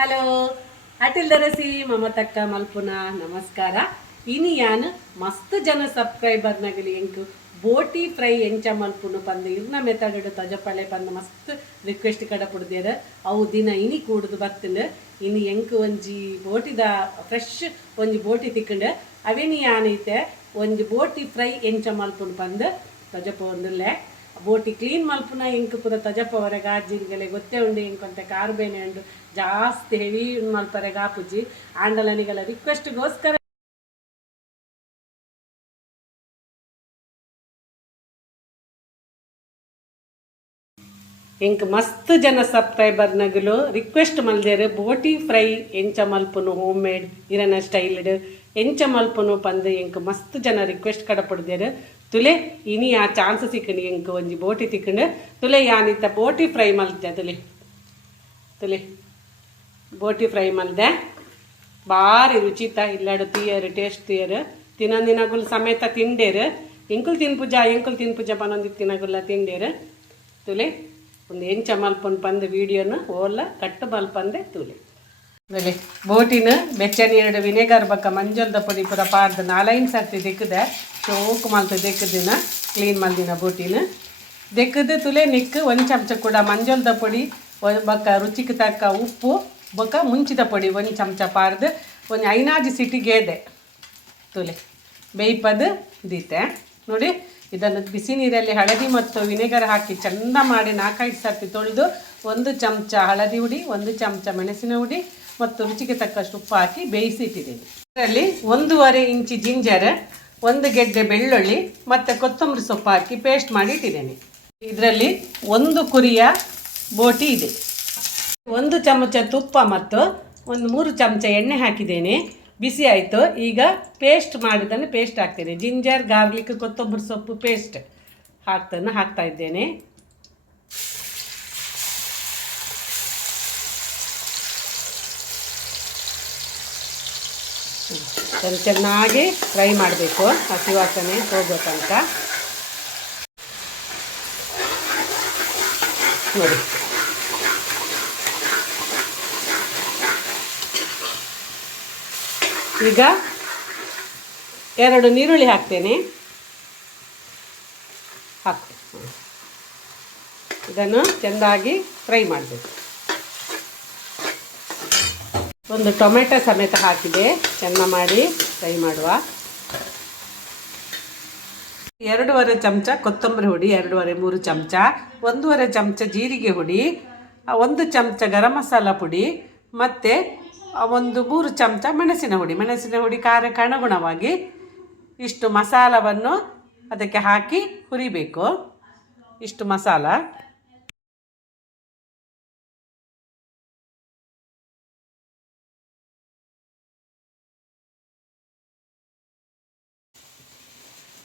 Hello ಅಟಿಲ್ದರಸಿ ಮಮತಕ್ಕ ಮಲ್ಪುನ ನಮಸ್ಕಾರ. ಇನಿ ಯಾನ್ ಮಸ್ತ್ ಜನ ಸಬ್ಸ್ಕ್ರೈಬರ್ ನಗಲಿ ಎಂಕ್ ಬೋಟಿ ಫ್ರೈ ಎಂಚ ಮಲ್ಪುನು ಪಂದು ಇರ್ನ ಮೆಥಡ್ ತಜಪಳೆ ಪಂದು ಮಸ್ತ್ ರಿಕ್ವೆಸ್ಟ್ ಕಡ ಪುಡ್ದೇರ ಅವು ದಿನ ಇನಿ ಕೂಡುದು ಬರ್ತಂಡು. ಇನಿ ಎಂಕ್ ಒಂಜಿ ಬೋಟಿದ ಫ್ರೆಶ್ ಒಂಜಿ ಬೋಟಿ ತಿಕ್ಕಂಡು ಅವೇನಿ ಯಾನೈತೆ ಒಂಜಿ ಬೋಟಿ ಫ್ರೈ ಎಂಚ ಮಲ್ಪುನು ಪಂದು ತಜಪೊಂದುಲ್ಲೆ. ಬೋಟಿ ಕ್ಲೀನ್ ಮಲ್ಪುನ ಎಂಕ್ ಪೂರ ತಜಪವರೆಗೆ ಆಜಿರಿಗೆಲೆ ಗೊತ್ತೇ ಉಂಡು ಎಂಕೊಂತೆ ಕಾರ್ಬೇನೆ ಉಂಡು ಜಾಸ್ತಿ ಹೆವಿ ಮಲ್ಪರೆಗೆ ಆಪುಜಿ ಆಂಡಲನಿಗೆಲ್ಲ ರಿಕ್ವೆಸ್ಟ್ಗೋಸ್ಕರ ಎಂಕ್ ಮಸ್ತ್ ಜನ ಸಬ್ಸ್ಕ್ರೈಬರ್ ನಗಲು ರಿಕ್ವೆಸ್ಟ್ ಮಲ್ದೇರು ಬೋಟಿ ಫ್ರೈ ಎಂಚ ಮಲ್ಪುನು ಹೋಮ್ ಮೇಡ್ ಇರನ ಸ್ಟೈಲ್ಡ್ ಎಂಚ ಮಲ್ಪುನು ಪಂದು ಎಂಕ್ ಮಸ್ತ್ ಜನ ರಿಕ್ವೆಸ್ಟ್ ಕಡ ಪಡ್ದೇರು. ತುಲೆ ಇನಿ ಆ ಚಾನ್ಸ್ ಸಿಕ್ಕಂಡು ಎಂಕ್ ಒಂಜಿ ಬೋಟಿ ತಿಕ್ಕಂಡು ತುಲೆ ಯಾನಿತ್ತ ಬೋಟಿ ಫ್ರೈ ಮಲ್ತೆ ತುಲೆ ಬೋಟಿ ಫ್ರೈ ಮಲ್ದೆ ಭಾರಿ ರುಚಿತ ಇಲ್ಲಾಡು ತೀಯರು ಟೇಸ್ಟ್ ತೀಯರು ತಿನ್ನೊಂದಿನಗುಲ್ ಸಮೇತ ತಿಂಡೇರು ಎಂಕುಲ್ ತಿನ್ಪುಜ ಪನೊಂದಿ ತಿನ್ನಗುಲ್ಲ ತಿಂಡೇರು. ತುಲೆ ಒಂದು ಎಂಚ ಮಲ್ಪನ್ ಪಂದು ವೀಡಿಯೋನ ಓಲ್ಲ ಕಟ್ಟು ಮಲ್ಪಂದೆ ತುಲೆ ತುಲೆ ಬೋಟಿನ ಬೆಚ್ಚನೀರು ವಿನೆಗರ್ ಬಕ್ಕ ಮಂಜಲ್ದ ಪೊಡಿ ಪೂರ ಪಾಡ್ದು 4-5 ಸರ್ತಿ ದೆಕ್ಕದೆ ಶೋಕು ಮಲ್ತು ದೆಕ್ಕದಿನ ಕ್ಲೀನ್ ಮಲ್ದಿನ ಬೋಟಿನ ದೆಕ್ಕದು ತುಲೆ ನಿಕ್ಕು ಒಂದು ಚಮಚ ಕೂಡ ಮಂಜಲ್ದ ಪೊಡಿ ಬಕ್ಕ ರುಚಿಗೆ ತಕ್ಕ ಉಪ್ಪು ಬೊಕ್ಕ ಮುಂಚಿದ ಪೊಡಿ ಒಂದು ಚಮಚ ಪಾಡ್ದು ಒಂದು 5 ಸಿಟಿ ಗೇದೆ ತುಲೆ ಬೇಯ್ಪದು ದೀತೆ ನೋಡಿ. ಇದನ್ನು ಬಿಸಿ ನೀರಲ್ಲಿ ಹಳದಿ ಮತ್ತು ವಿನೆಗರ್ ಹಾಕಿ ಚೆಂದ ಮಾಡಿ 4-5 ಸರ್ತಿ ತೊಳೆದು 1 ಚಮಚ ಹಳದಿ ಹುಡಿ 1 ಚಮಚ ಮೆಣಸಿನ ಹುಡಿ ಮತ್ತು ರುಚಿಗೆ ತಕ್ಕಷ್ಟು ಉಪ್ಪು ಹಾಕಿ ಬೇಯಿಸಿ ಇಟ್ಟಿದ್ದೀನಿ. ಇದರಲ್ಲಿ 1.5 ಇಂಚಿ ಜಿಂಜರ್ 1 ಗೆಡ್ಡೆ ಬೆಳ್ಳುಳ್ಳಿ ಮತ್ತು ಕೊತ್ತಂಬರಿ ಸೊಪ್ಪು ಹಾಕಿ ಪೇಸ್ಟ್ ಮಾಡಿ ಇಟ್ಟಿದ್ದೇನೆ. ಇದರಲ್ಲಿ 1 ಕುರಿಯ ಬೋಟಿ ಇದೆ. 1 ಚಮಚ ತುಪ್ಪ ಮತ್ತು 3 ಚಮಚ ಎಣ್ಣೆ ಹಾಕಿದ್ದೇನೆ. ಬಿಸಿ ಆಯಿತು. ಈಗ ಪೇಸ್ಟ್ ಮಾಡಿದ್ದನ್ನು ಪೇಸ್ಟ್ ಹಾಕ್ತೇನೆ. ಜಿಂಜರ್ ಗಾರ್ಲಿಕ್ ಕೊತ್ತಂಬರಿ ಸೊಪ್ಪು ಪೇಸ್ಟ್ ಹಾಕ್ತಾ ಇದ್ದೇನೆ. ಅದನ್ನು ಚೆನ್ನಾಗಿ ಫ್ರೈ ಮಾಡಬೇಕು ಹಸಿ ವಾಸನೆ ಹೋಗೋ ತನಕ ನೋಡಿ. ಈಗ 2 ನೀರುಳ್ಳಿ ಹಾಕ್ತೇನೆ. ಇದನ್ನು ಚೆಂದಾಗಿ ಫ್ರೈ ಮಾಡಬೇಕು. 1 ಟೊಮೆಟೊ ಸಮೇತ ಹಾಕಿದೆ. ಚೆಂದ ಮಾಡಿ ಫ್ರೈ ಮಾಡುವ. 2.5 ಚಮಚ ಕೊತ್ತಂಬರಿ ಹುಡಿ 2.5-3 ಚಮಚ 1.5 ಚಮಚ ಜೀರಿಗೆ ಹುಡಿ 1 ಚಮಚ ಗರಂ ಮಸಾಲ ಪುಡಿ ಮತ್ತು 3 ಚಮಚ ಮೆಣಸಿನ ಹುಡಿ ಖಾರಕ್ಕೆ ಅನುಗುಣವಾಗಿ ಇಷ್ಟು ಮಸಾಲವನ್ನು ಅದಕ್ಕೆ ಹಾಕಿ ಹುರಿಬೇಕು. ಇಷ್ಟು ಮಸಾಲ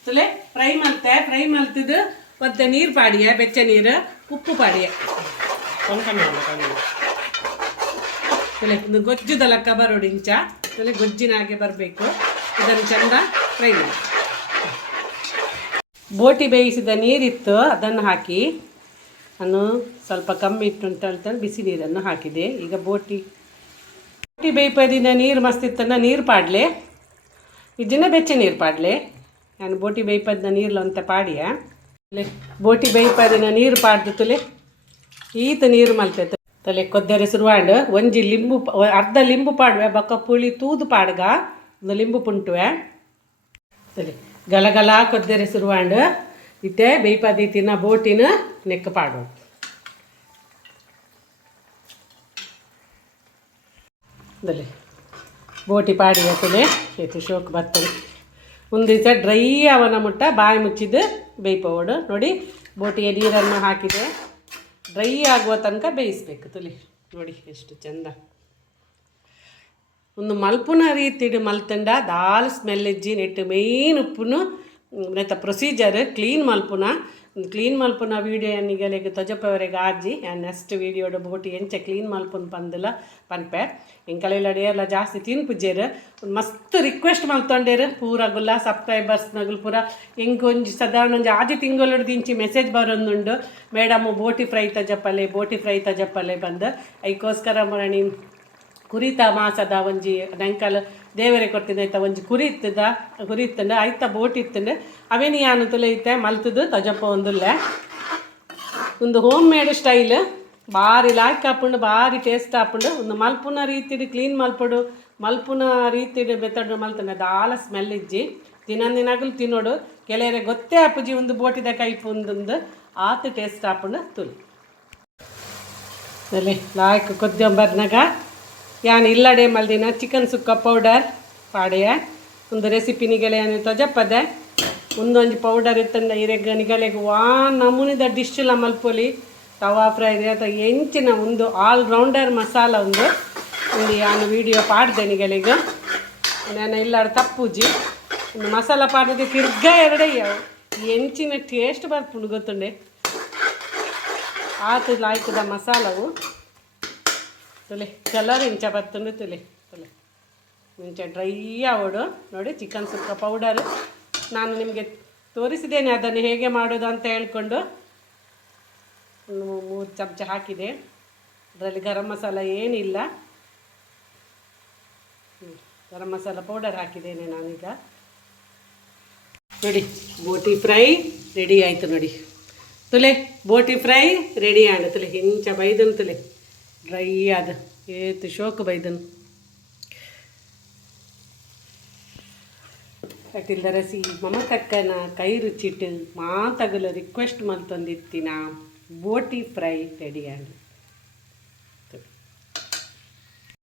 ತುಲೆ ಫ್ರೈ ಮಲ್ತಿದ್ದು ಮತ್ತು ನೀರು ಪಾಡಿಯ ಬೆಚ್ಚ ನೀರು ಉಪ್ಪು ಪಾಡಿಯ ತುಲೆ ಒಂದು ಗೊಜ್ಜುದ ಲೆಕ್ಕ ಬರೋಡು ಇಂಚ ತುಲೆ ಗೊಜ್ಜಿನ ಹಾಗೆ ಬರಬೇಕು. ಇದನ್ನು ಚೆಂದ ಫ್ರೈ ಮಾಡಿ. ಬೋಟಿ ಬೇಯಿಸಿದ ನೀರಿತ್ತು ಅದನ್ನು ಹಾಕಿ ನಾನು ಸ್ವಲ್ಪ ಕಮ್ಮಿ ಇಟ್ಟು ಅಂತ ಹೇಳ್ತಾನೆ ಬಿಸಿ ನೀರನ್ನು ಹಾಕಿದೆ. ಈಗ ಬೋಟಿ ಬೇಯ್ಪದಿನ ನೀರು ಮಸ್ತಿತ್ತನ್ನ ನೀರು ಪಾಡ್ಲೆ ಇದನ್ನ ಬೆಚ್ಚ ನೀರು ಪಾಡ್ಲೆ ನಾನು ಬೋಟಿ ಬೇಯ್ಪದಿನ ನೀರ್ಲು ಅಂತ ಪಾಡಿಯ ಬೋಟಿ ಬೇಯ್ಪದಿನ ನೀರು ಪಾಡ್ದು ತುಲೆ ಈತ ನೀರು ಮಲ್ತೈತೆ ತಲೆ ಕೊದ್ದೆರೆ ಸುರುವಾಂಡು ಒಂಜಿ ಲಿಂಬು ಅರ್ಧ ಲಿಂಬು ಪಾಡುವೆ ಬೊಕ್ಕ ಪುಳಿ ತೂದು ಪಾಡ್ಗ 1 ಲಿಂಬು ಪುಂಟುವೆ ತಲೆ ಗಲಗಲ ಕೊದ್ದೆರೆ ಸುರುವಾಂಡು ಇತ್ತೆ ಬೇಯ್ಪದಿ ತಿನ್ನ ಬೋಟಿನ ನೆಕ್ಕ ಪಾಡು ತಲೆ ಬೋಟಿ ಪಾಡಿಯ ತಲೆ ಏತು ಶೋಕ್ ಬರ್ತದೆ. ಒಂದಿವಸ ಡ್ರೈ ಅವನ ಮುಟ್ಟ ಬಾಯಿ ಮುಚ್ಚಿದ್ದು ಬೇಯ್ಪೋಡು ನೋಡಿ. ಬೋಟಿಯ ನೀರನ್ನು ಹಾಕಿದೆ ಡ್ರೈ ಆಗುವ ತನಕ ಬೇಯಿಸ್ಬೇಕು ತುಲಿ ನೋಡಿ ಎಷ್ಟು ಚಂದ. ಒಂದು ಮಲ್ಪುನ ರೀತಿಡು ಮಲ್ತಂಡ ದಾಲ್ ಸ್ಮೆಲ್ ಇಜ್ಜಿ ನೆಟ್ಟು ಮೇಯ್ನ್ ಉಪ್ಪುನು ನೆತ್ತ ಪ್ರೊಸೀಜರ್ ಕ್ಲೀನ್ ಮಲ್ಪುನ ವೀಡಿಯೋ ನಿಗಲೆಗ್ ತೊಜಪವರೆಗೆ ಆಜಿ ನೆಕ್ಸ್ಟ್ ವೀಡಿಯೋಡು ಬೋಟಿ ಎಂಚ ಕ್ಲೀನ್ ಮಲ್ಪುನ ಪಂದಲ ಪನ್ಪೆ ಎಂಕಲೆಲ್ಲ ಜಾಸ್ತಿ ತಿನ್ಪುಜೇರು ಮಸ್ತ್ ರಿಕ್ವೆಸ್ಟ್ ಮಲ್ತೊಂಡೇರು ಪೂರ ಗುಲ್ಲ ಸಬ್ಸ್ಕ್ರೈಬರ್ಸ್ ನಗುಲ್ ಪೂರ ಎಂಕೊಂಜಿ ಸಾಧಾರಣ ಒಂಜಿ ಆಜಿ ತಿಂಗಳು ದಿಂಚಿ ಮೆಸೇಜ್ ಬರೋದುಂಡು ಮೇಡಮ್ ಬೋಟಿ ಫ್ರೈ ತಜಪ್ಪಲೆ ಬಂದು ಐಕೋಸ್ಕರ ಮರಣಿ ಕುರಿತ ಮಾಸದ ಒಂಜಿ ನೆಂಕಲ್ ದೇವರೇ ಕೊಡ್ತಿದ್ದ ಒಂಜಿ ಕುರಿ ಇತ್ತಂಡು ಐತ ಬೋಟ್ ಇತ್ತಂಡು ಅವೇನು ಯಾನು ತುಲೆ ಇತ್ತೆ ಮಲ್ತದು ತಜಪ್ಪ ಒಂದುಲ್ಲೆ ಒಂದು ಹೋಮ್ ಮೇಡ್ ಸ್ಟೈಲ್ ಭಾರಿ ಲಾಯ್ಕ್ ಹಾಪುಂಡು ಭಾರಿ ಟೇಸ್ಟ್ ಹಾಪುಂಡು ಒಂದು ಮಲ್ಪುನ ರೀತಿಡು ಕ್ಲೀನ್ ಮಲ್ಪಡು ಮಲ್ಪುನ ರೀತಿಡು ಬೆತ್ತಡು ಮಲ್ತಂಡು ದಾಲ ಸ್ಮೆಲ್ ಇಜ್ಜಿ ದಿನದಿನಾಗಲು ತಿನ್ನೋಡು ಕೆಲವರೆ ಗೊತ್ತೇ ಆಪುಜಿ ಒಂದು ಬೋಟಿದ ಕೈಪು ಒಂದು ಆತು ಟೇಸ್ಟ್ ಹಾಪುಂಡು ತುಲಿ ಅಲ್ಲಿ ಲಾಯ್ಕ್ ಕೊದ್ದೊಂಬರ್ನಾಗ ಯಾನು ಇಲ್ಲಡೆ ಮಲ್ದಿನ ಚಿಕನ್ ಸುಕ್ಕ ಪೌಡರ್ ಪಾಡೆಯ ಒಂದು ರೆಸಿಪಿ ನಿಗಲೆ ಏನು ತೊಜಪ್ಪದೆ ಒಂದೊಂದು ಪೌಡರ್ ಇತ್ತಂಡ ಇರೆಗ ನಿಗಲೆಗೆ ನಮೂನಿದ ಡಿಶ್ಲ ಮಲ್ಪೊಲಿ ತವಾ ಫ್ರೈ ಅಥವಾ ಎಂಚಿನ ಒಂದು ಆಲ್ರೌಂಡರ್ ಮಸಾಲ ಒಂದು ಯಾನು ವಿಡಿಯೋ ಪಾಡ್ದೆ ನಿಗಲಿಗೆ ನಾನು ಇಲ್ಲಾಡ ತಪ್ಪುಜಿ ಒಂದು ಮಸಾಲ ಪಾಡಿದೆ ತಿರ್ಗ ಎರಡೇ ಎಂಚಿನ ಟೇಸ್ಟ್ ಬರ್ಪುಂಡು ಗೊತ್ತುಂಡೆ ಆತು ಲಾಯ್ಕದ ಮಸಾಲವು ತುಲೆ ಕಲರ್ ಇಂಚ ಬರ್ತುಂಡು ತುಲೆ ಇಂಚ ಡ್ರೈ ಆವೋಡು ನೋಡಿ ಚಿಕನ್ ಸುಕ್ಕ ಪೌಡರ್ ನಾನು ನಿಮಗೆ ತೋರಿಸಿದ್ದೇನೆ ಅದನ್ನು ಹೇಗೆ ಮಾಡೋದು ಅಂತ ಹೇಳ್ಕೊಂಡು 3 ಚಮಚ ಹಾಕಿದೆ ಅದರಲ್ಲಿ ಗರಂ ಮಸಾಲ ಏನಿಲ್ಲ ಗರಂ ಮಸಾಲ ಪೌಡರ್ ಹಾಕಿದ್ದೇನೆ ನಾನೀಗ ನೋಡಿ ಬೋಟಿ ಫ್ರೈ ರೆಡಿ ಆಯಿತು ನೋಡಿ ತುಲೆ ಬೋಟಿ ಫ್ರೈ ರೆಡಿ ಆಂಡು ತುಲೆ ಇಂಚ ಬೈದನು ತುಲೆ ಡ್ರೈ ಆದ ಏತು ಶೋಕು ಬೈದನು ಅಟಿಲ್ದ ರಸಿ ಮಮತಕ್ಕನ ಕೈ ರುಚಿಟ್ಟು ಮಾತಗಲು ರಿಕ್ವೆಸ್ಟ್ ಮಲ್ತೊಂದಿತ್ತಿನ ಬೋಟಿ ಫ್ರೈ ರೆಡಿ ಆಂಡು